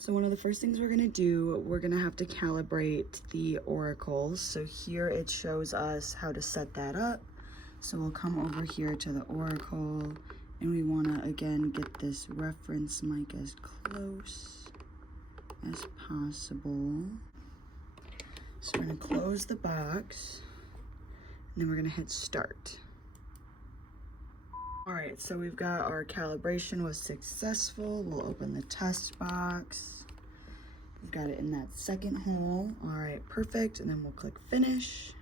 right, so one of the first things we're gonna do, we're gonna have to calibrate the oracles. So here it shows us how to set that up. So we'll come over here to the oracle, and we wanna, again, get this reference mic as close as possible. So we're gonna close the box, and then we're gonna hit start. All right, so we've got our calibration was successful. We'll open the test box. We've got it in that second hole. All right, perfect, and then we'll click finish.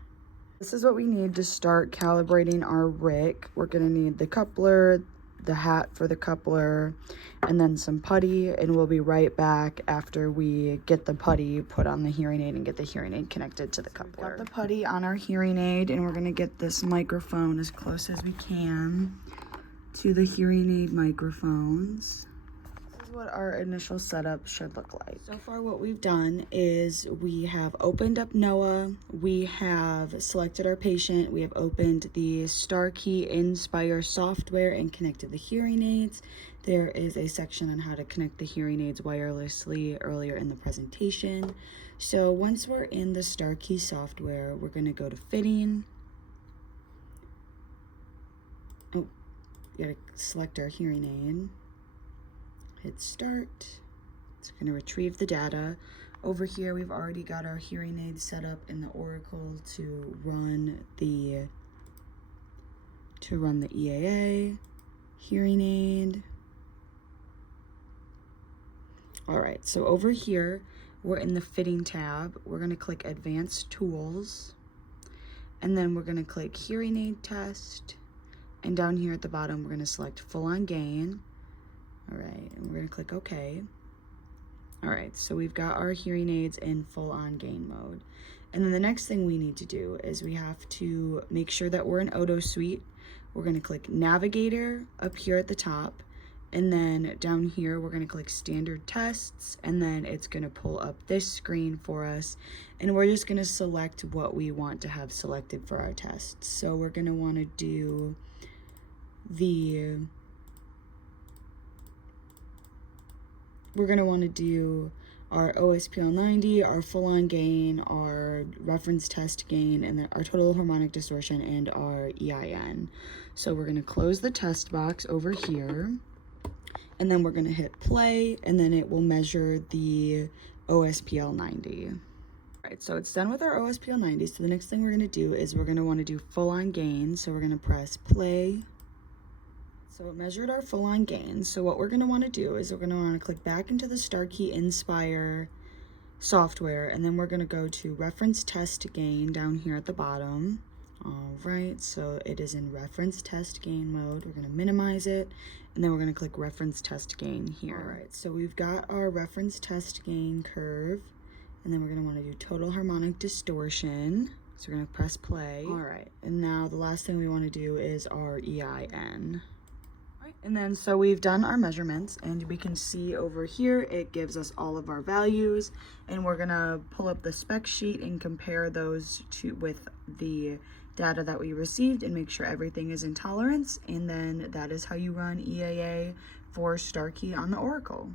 This is what we need to start calibrating our rick. We're gonna need the coupler, the hat for the coupler, and then some putty, and we'll be right back after we get the putty put on the hearing aid and get the hearing aid connected to the coupler. We've got the putty on our hearing aid, and we're gonna get this microphone as close as we can to the hearing aid microphones. This is what our initial setup should look like. So far what we've done is we have opened up NOAA, we have selected our patient, we have opened the STARKEY Inspire software and connected the hearing aids. There is a section on how to connect the hearing aids wirelessly earlier in the presentation. So once we're in the STARKEY software, we're gonna go to fitting. We gotta select our hearing aid, hit start. It's gonna retrieve the data. Over here, we've already got our hearing aid set up in the oracle to run the EAA hearing aid. All right, so over here, we're in the fitting tab. We're gonna click advanced tools, and then we're gonna click hearing aid test. And down here at the bottom, we're gonna select full on gain. All right, and we're gonna click OK. All right, so we've got our hearing aids in full on gain mode. And then the next thing we need to do is we have to make sure that we're in Auto Suite. We're gonna click Navigator up here at the top. And then down here, we're gonna click Standard Tests, and then it's gonna pull up this screen for us. And we're just gonna select what we want to have selected for our tests. So we're gonna wanna do our OSPL 90, our full on gain, our reference test gain, and then our total harmonic distortion, and our EIN. So we're gonna close the test box over here, and then we're gonna hit play, and then it will measure the OSPL 90. All right, so it's done with our OSPL 90. So the next thing we're gonna do is we're gonna wanna do full on gain. So we're gonna press play. So it measured our full on gain. So what we're gonna wanna do is we're gonna wanna click back into the STARKEY Inspire software, and then we're gonna go to reference test gain down here at the bottom. All right, so it is in reference test gain mode. We're gonna minimize it, and then we're gonna click reference test gain here. All right, so we've got our reference test gain curve, and then we're gonna wanna do total harmonic distortion. So we're gonna press play. All right, and now the last thing we wanna do is our EIN. And then so we've done our measurements, and we can see over here it gives us all of our values, and we're gonna pull up the spec sheet and compare those with the data that we received and make sure everything is in tolerance. And then that is how you run EAA for STARKEY on the Oracle.